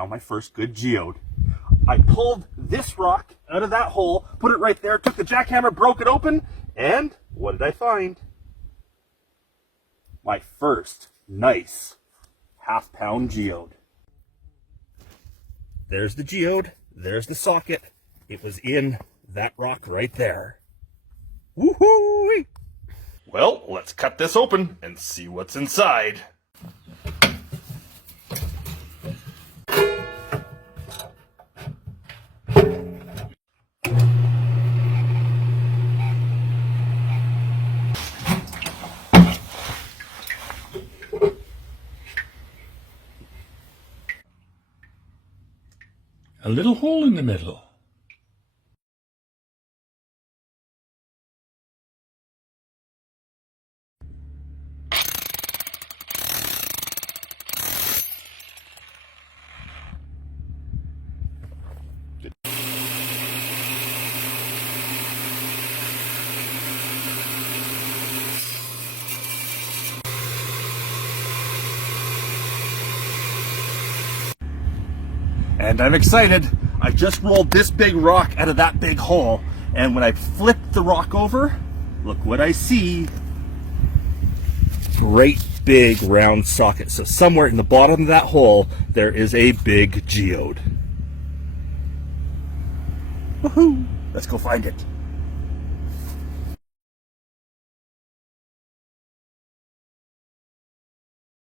found my first good geode. I pulled this rock out of that hole, put it right there, took the jackhammer, broke it open, and what did I find? My first nice half-pound geode. There's the geode, there's the socket. It was in that rock right there. Woohoo! Well, let's cut this open and see what's inside. A little hole in the middle. And I'm excited. I just rolled this big rock out of that big hole, and when I flipped the rock over, look what I see. Great big round socket. So somewhere in the bottom of that hole, there is a big geode. Woohoo! Let's go find it.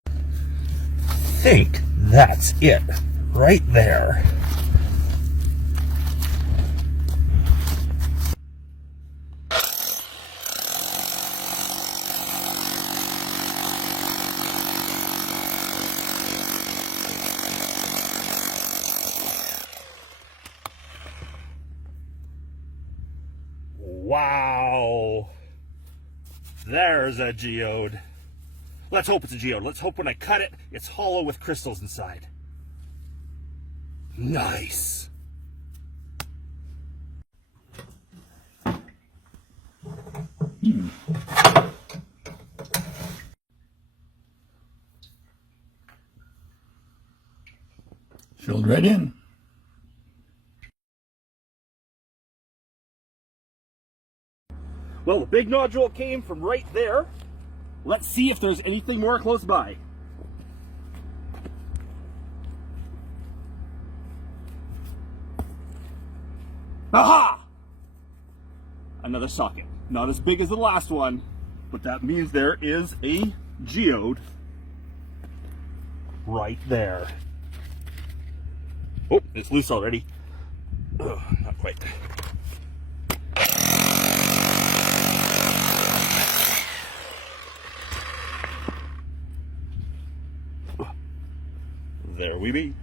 I think that's it. Right there. Wow. There's a geode. Let's hope it's a geode. Let's hope when I cut it, it's hollow with crystals inside. Nice. Filled right in. Well, the big nodule came from right there. Let's see if there's anything more close by. Aha! Another socket. Not as big as the last one, but that means there is a geode right there. Oh, it's loose already. Oh, not quite. There we be.